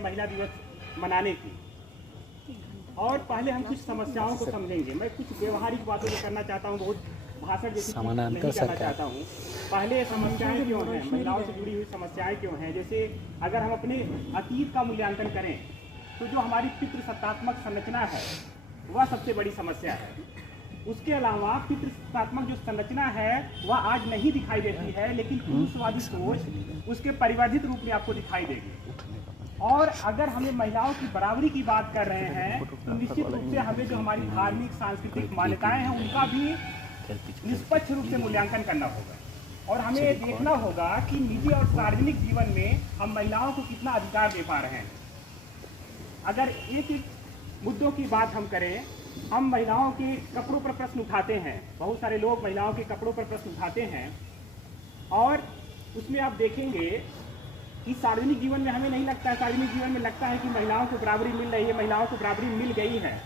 महिला दिवस मनाने की। और पहले हम कुछ समस्याओं को समझेंगे। मैं कुछ व्यवहारिक बातों को करना चाहता हूँ, बहुत भाषण जैसी नहीं करना चाहता हूँ। पहले समस्याएं क्यों हैं, महिलाओं से जुड़ी हुई समस्याएं क्यों हैं। जैसे अगर हम अपने अतीत का मूल्यांकन करें तो जो हमारी पितृसत्तात्मक संरचना है वह सबसे बड़ी समस्या है। उसके अलावा पितृसत्तात्मक जो संरचना है वह आज नहीं दिखाई देती है, लेकिन पुरुषवादी सोच उसके परिवर्धित रूप में आपको दिखाई देगी। और अगर हमें महिलाओं की बराबरी की बात कर रहे हैं तो निश्चित रूप से हमें जो हमारी धार्मिक सांस्कृतिक मान्यताएं हैं उनका भी निष्पक्ष रूप से मूल्यांकन करना होगा। और हमें ये देखना होगा कि निजी और सार्वजनिक जीवन में हम महिलाओं को कितना अधिकार दे पा रहे हैं। अगर एक एक मुद्दों की बात हम करें, हम महिलाओं के कपड़ों पर प्रश्न उठाते हैं, बहुत सारे लोग महिलाओं के कपड़ों पर प्रश्न उठाते हैं, और उसमें आप देखेंगे कि सार्वजनिक जीवन में हमें नहीं लगता है, सार्वजनिक जीवन में लगता है कि महिलाओं को बराबरी मिल रही है, महिलाओं को बराबरी मिल गई है।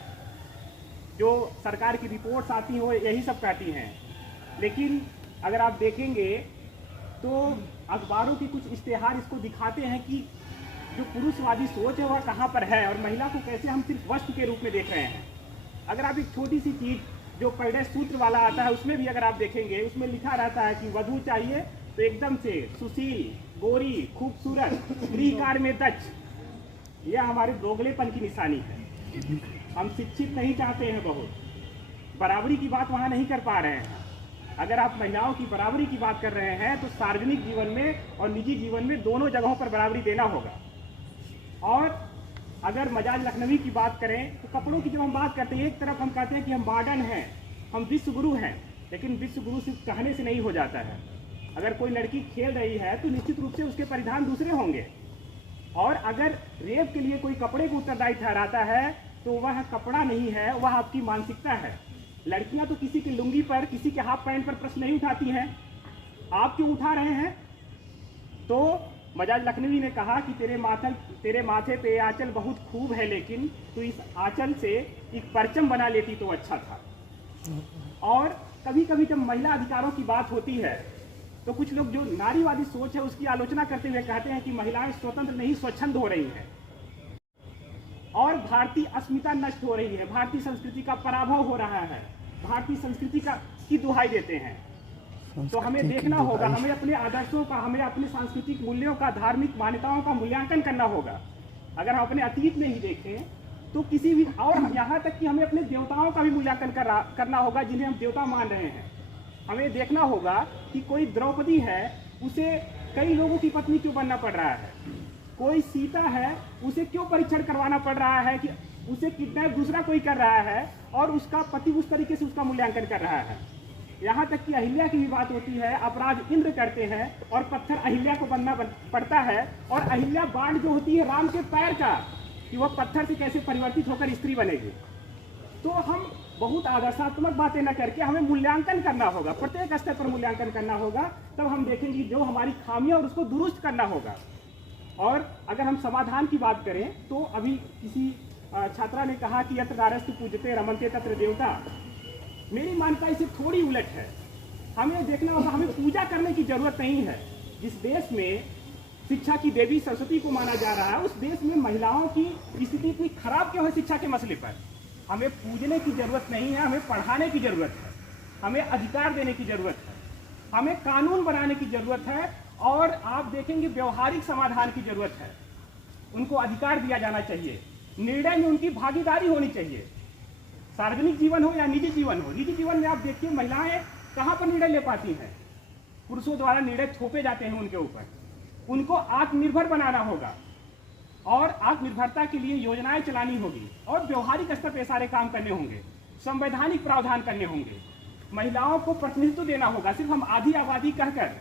जो सरकार की रिपोर्ट्स आती हो यही सब कहती हैं। लेकिन अगर आप देखेंगे तो अखबारों के कुछ इश्तेहार इसको दिखाते हैं कि जो पुरुषवादी सोच है वह कहाँ पर है और महिला को कैसे हम सिर्फ वस्तु के रूप में देख रहे हैं। अगर आप एक छोटी सी चीज़ जो परिणय सूत्र वाला आता है उसमें भी अगर आप देखेंगे, उसमें लिखा रहता है कि वधू चाहिए तो एकदम से सुशील, गोरी, खूबसूरत, गृहकार में दक्ष। यह हमारे दोगलेपन की निशानी है। हम शिक्षित नहीं चाहते हैं, बहुत बराबरी की बात वहाँ नहीं कर पा रहे हैं। अगर आप महिलाओं की बराबरी की बात कर रहे हैं तो सार्वजनिक जीवन में और निजी जीवन में दोनों जगहों पर बराबरी देना होगा। और अगर मजाज लखनवी की बात करें तो कपड़ों की जब हम बात करते हैं, एक तरफ हम कहते हैं कि हम मॉडर्न हैं, हम विश्व गुरु हैं, लेकिन विश्व गुरु सिर्फ कहने से नहीं हो जाता है। अगर कोई लड़की खेल रही है तो निश्चित रूप से उसके परिधान दूसरे होंगे। और अगर रेप के लिए कोई कपड़े को उत्तरदायी ठहराता है तो वह कपड़ा नहीं है, वह आपकी मानसिकता है। लड़कियां तो किसी के लुंगी पर, किसी के हाफ पैंट पर प्रश्न नहीं उठाती हैं, आप क्यों उठा रहे हैं? तो मजाज लखनवी ने कहा कि तेरे माथे पे आंचल बहुत खूब है, लेकिन तू इस आंचल से एक परचम बना लेती तो अच्छा था। और कभी कभी जब महिला अधिकारों की बात होती है तो कुछ लोग जो नारीवादी सोच है उसकी आलोचना करते हुए कहते हैं कि महिलाएं स्वतंत्र नहीं स्वच्छंद हो रही हैं और भारतीय अस्मिता नष्ट हो रही है, भारतीय संस्कृति का पराभव हो रहा है, भारतीय संस्कृति की दुहाई देते हैं। तो हमें देखना होगा, हमें अपने आदर्शों का, हमें अपने सांस्कृतिक मूल्यों का, धार्मिक मान्यताओं का मूल्यांकन करना होगा। अगर हम अपने अतीत में ही देखें तो किसी भी, और यहाँ तक कि हमें अपने देवताओं का भी मूल्यांकन करना होगा जिन्हें हम देवता मान रहे हैं। हमें देखना होगा कि कोई द्रौपदी है, उसे कई लोगों की पत्नी क्यों बनना पड़ रहा है। कोई सीता है, उसे क्यों परीक्षण करवाना पड़ रहा है कि उसे किडनैप दूसरा कोई कर रहा है और उसका पति उस तरीके से उसका मूल्यांकन कर रहा है। यहाँ तक कि अहिल्या की भी बात होती है, अपराध इंद्र करते हैं और पत्थर अहिल्या को बनना पड़ता है। और अहिल्या बाण जो होती है राम के पैर का, कि वह पत्थर से कैसे परिवर्तित होकर स्त्री बनेगी। तो हम बहुत आदर्शात्मक बातें न करके हमें मूल्यांकन करना होगा, प्रत्येक स्तर पर मूल्यांकन करना होगा। तब हम देखेंगे जो हमारी खामियां और उसको दुरुस्त करना होगा। और अगर हम समाधान की बात करें तो अभी किसी छात्रा ने कहा कि यत्र नारस्तु पूजते रमन्ते तत्र देवता। मेरी मान्यता इससे थोड़ी उलट है। हमें देखना होगा, हमें पूजा करने की जरूरत नहीं है। जिस देश में शिक्षा की देवी सरस्वती को माना जा रहा है, उस देश में महिलाओं की स्थिति इतनी खराब क्यों है शिक्षा के मसले पर? हमें पूजने की जरूरत नहीं है, हमें पढ़ाने की जरूरत है, हमें अधिकार देने की जरूरत है, हमें कानून बनाने की जरूरत है। और आप देखेंगे व्यवहारिक समाधान की जरूरत है। उनको अधिकार दिया जाना चाहिए, निर्णय में उनकी भागीदारी होनी चाहिए। सार्वजनिक जीवन हो या निजी जीवन हो, निजी जीवन में आप देखिए महिलाएं कहाँ पर निर्णय ले पाती हैं? पुरुषों द्वारा निर्णय थोपे जाते हैं उनके ऊपर। उनको आत्मनिर्भर बनाना होगा और आत्मनिर्भरता के लिए योजनाएं चलानी होगी और व्यवहारिक स्तर पर सारे काम करने होंगे, संवैधानिक प्रावधान करने होंगे। महिलाओं को प्रतिनिधित्व देना होगा। सिर्फ हम आधी आबादी कहकर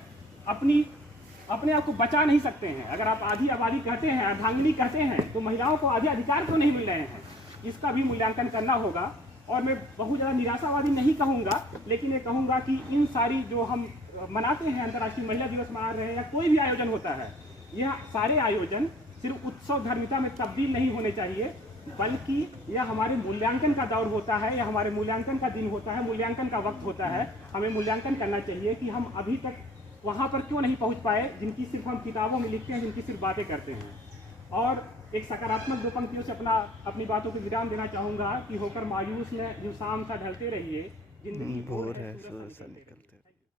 अपने आप को बचा नहीं सकते हैं। अगर आप आधी आबादी कहते हैं, अर्धांगिनी कहते हैं, तो महिलाओं को आधे अधिकार क्यों नहीं मिल रहे हैं? इसका भी मूल्यांकन करना होगा। और मैं बहुत ज़्यादा निराशावादी नहीं कहूँगा, लेकिन ये कहूँगा कि इन सारी जो हम मनाते हैं, अंतर्राष्ट्रीय महिला दिवस मना रहे हैं या कोई भी आयोजन होता है, यह सारे आयोजन सिर्फ उत्सव धर्मिता में तब्दील नहीं होने चाहिए, बल्कि यह हमारे मूल्यांकन का दौर होता है, यह हमारे मूल्यांकन का दिन होता है, मूल्यांकन का वक्त होता है। हमें मूल्यांकन करना चाहिए कि हम अभी तक वहाँ पर क्यों नहीं पहुँच पाए जिनकी सिर्फ हम किताबों में लिखते हैं, जिनकी सिर्फ बातें करते हैं। और एक सकारात्मक 2 पंक्तियों से अपनी बातों को विराम देना चाहूँगा कि होकर मायूस न जो शाम सा ढलते रहिए, जिंदगी भोर है सूरज सा निकलते।